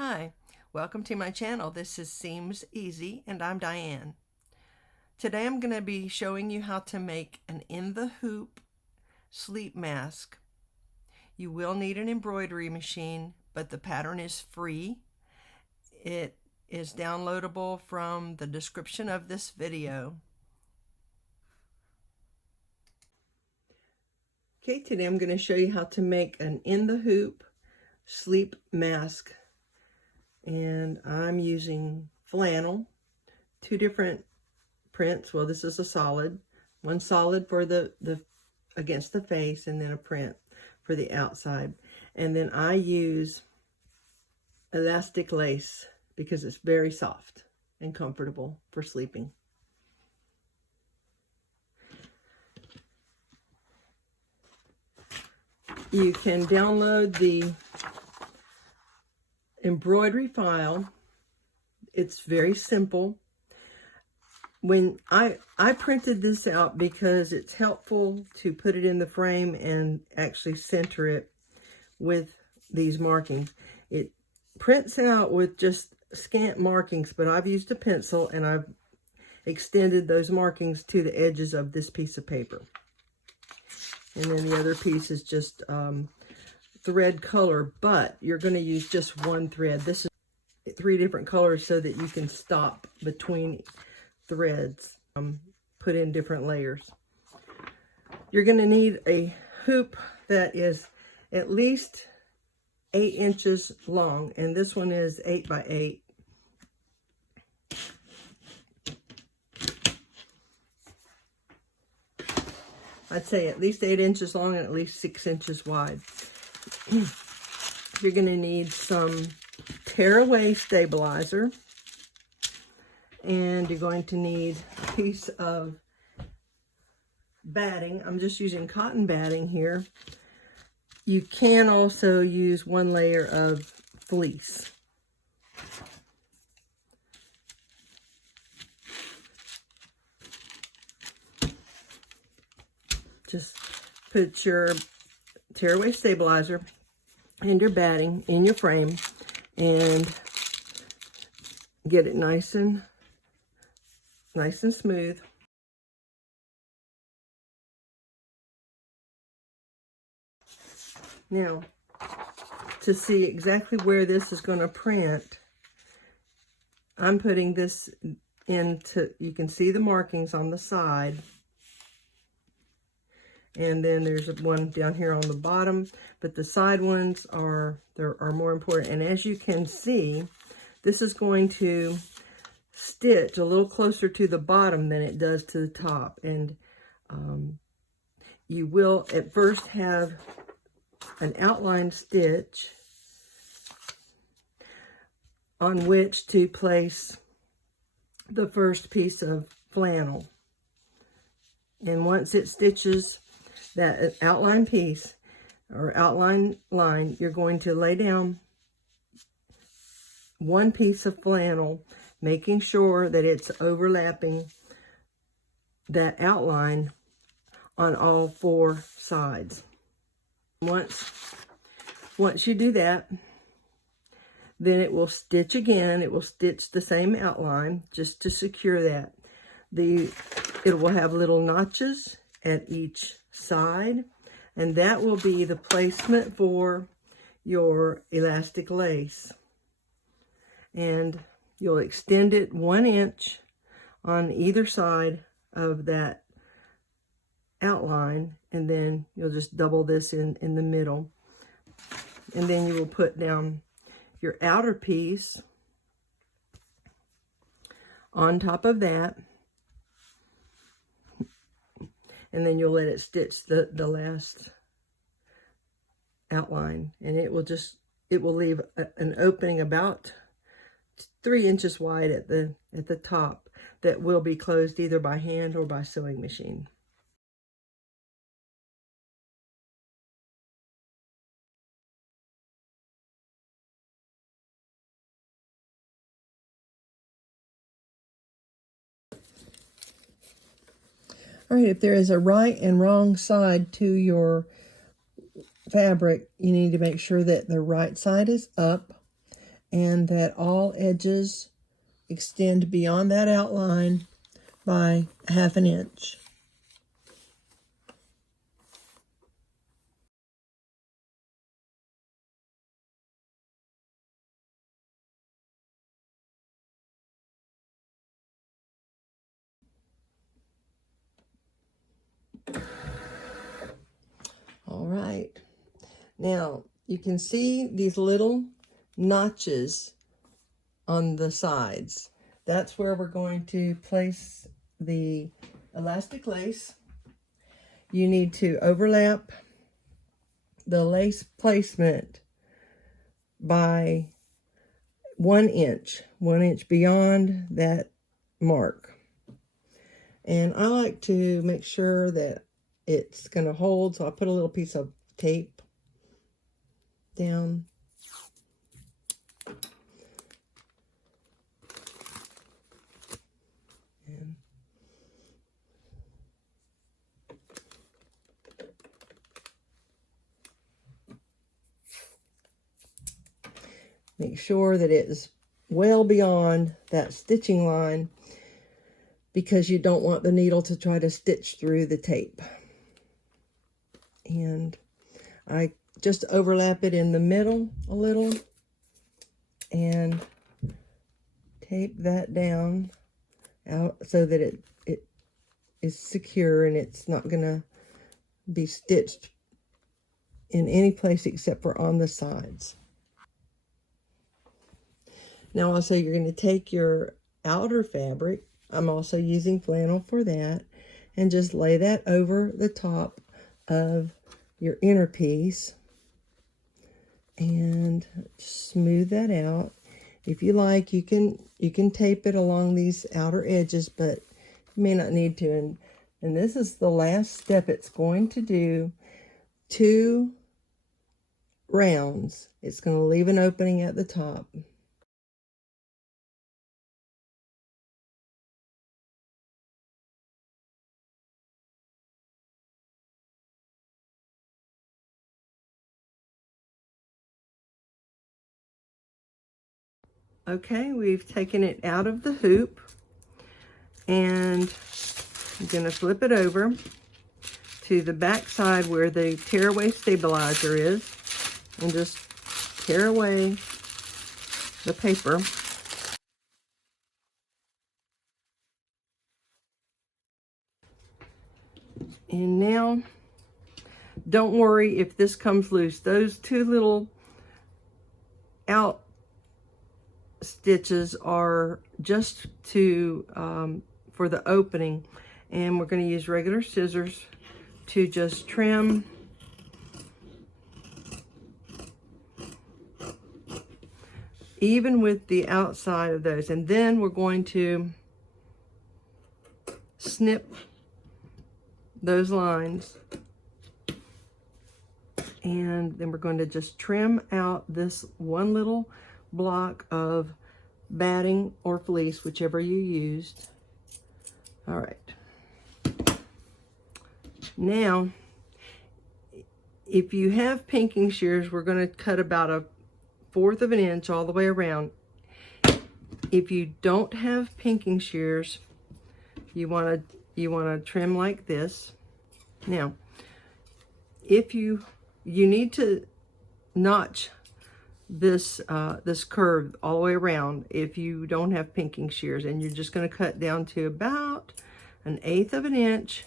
Hi, welcome to my channel. This is Seams Easy and I'm Diane. Today I'm going to be showing you how to make an in-the-hoop sleep mask. You will need an embroidery machine, but the pattern is free. It is downloadable from the description of this video. Okay, today I'm going to show you how to make an in-the-hoop sleep mask. And I'm using flannel, two different prints. Well, this is a solid, one solid for the against the face, and then a print for the outside. And then I use elastic lace because it's very soft and comfortable for sleeping. You can download the embroidery file. It's very simple. When I printed this out because it's helpful to put it in the frame and actually center it with these markings. It prints out with just scant markings, but I've used a pencil and I've extended those markings to the edges of this piece of paper. And then the other piece is just thread color, but you're going to use just one thread. This is 3 different colors so that you can stop between threads, put in different layers. You're going to need a hoop that is at least 8 inches long, and this one is 8 by 8. I'd say at least 8 inches long and at least 6 inches wide. You're going to need some tearaway stabilizer, and you're going to need a piece of batting. I'm just using cotton batting here. You can also use 1 layer of fleece. Just put your tearaway stabilizer and your batting in your frame and get it nice and smooth. Now, to see exactly where this is going to print, I'm putting this into, you can see the markings on the side. And then there's one down here on the bottom, but the side ones are more important. And as you can see, this is going to stitch a little closer to the bottom than it does to the top. And you will at first have an outline stitch on which to place the first piece of flannel. And once it stitches that outline piece or outline line, you're going to lay down one piece of flannel, making sure that it's overlapping that outline on all 4 sides. Once you do that, then it will stitch again. It will stitch the same outline just to secure that. It will have little notches at each side, and that will be the placement for your elastic lace. And you'll extend it 1 inch on either side of that outline, and then you'll just double this in the middle. And then you will put down your outer piece on top of that, and then you'll let it stitch the last outline, and it will leave an opening about 3 inches wide at the top that will be closed either by hand or by sewing machine. All right, if there is a right and wrong side to your fabric, you need to make sure that the right side is up and that all edges extend beyond that outline by 1/2 inch. All right, now you can see these little notches on the sides. That's where we're going to place the elastic lace. You need to overlap the lace placement by 1 inch, 1 inch beyond that mark. And I like to make sure that it's going to hold, so I put a little piece of tape down. And make sure that it is well beyond that stitching line, because you don't want the needle to try to stitch through the tape. And I just overlap it in the middle a little and tape that down out so that it is secure and it's not gonna be stitched in any place except for on the sides. Now also you're going to take your outer fabric, I'm also using flannel for that, and just lay that over the top of your inner piece and smooth that out. If you like, you can tape it along these outer edges, but you may not need to. And this is the last step. It's going to do 2 rounds. It's going to leave an opening at the top. Okay, we've taken it out of the hoop, and I'm going to flip it over to the back side where the tearaway stabilizer is, and just tear away the paper. And now, don't worry if this comes loose. Those 2 little out stitches are just to for the opening, and we're going to use regular scissors to just trim even with the outside of those, and then we're going to snip those lines, and then we're going to just trim out this one little block of batting or fleece, whichever you used. All right. Now, if you have pinking shears, we're going to cut about 1/4 of an inch all the way around. If you don't have pinking shears, you want to trim like this. Now, if you need to notch this this curve all the way around if you don't have pinking shears, and you're just going to cut down to about 1/8 of an inch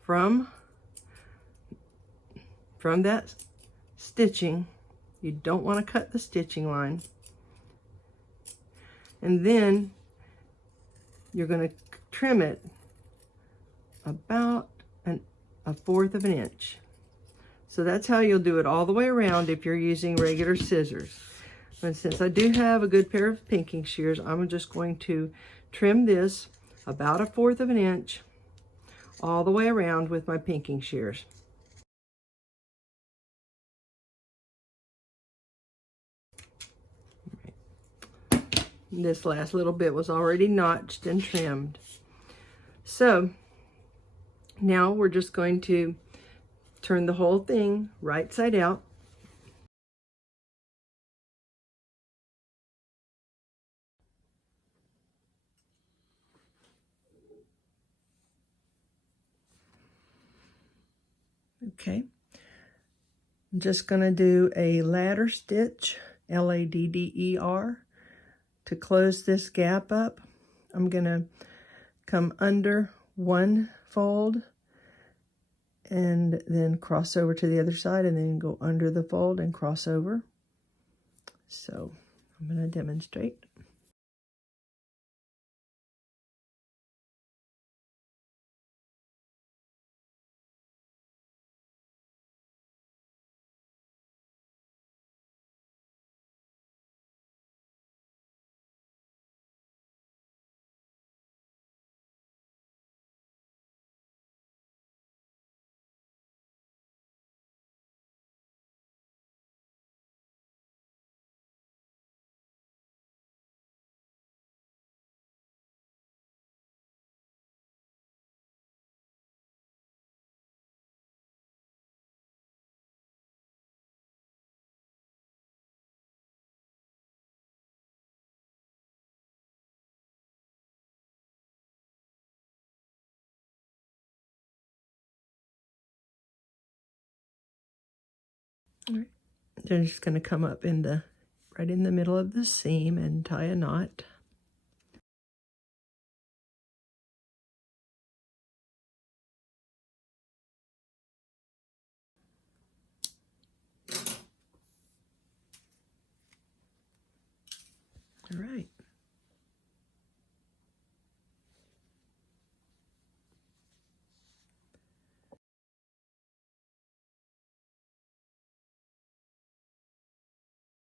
from that stitching. You don't want to cut the stitching line, and then you're going to trim it about 1/4 of an inch. So that's how you'll do it all the way around if you're using regular scissors. But since I do have a good pair of pinking shears, I'm just going to trim this about 1/4 of an inch all the way around with my pinking shears. This last little bit was already notched and trimmed. So now we're just going to turn the whole thing right side out. Okay. I'm just going to do a ladder stitch, Ladder, to close this gap up. I'm going to come under one fold and then cross over to the other side and then go under the fold and cross over. So I'm going to demonstrate. All right. They're just going to come up in the right in the middle of the seam and tie a knot.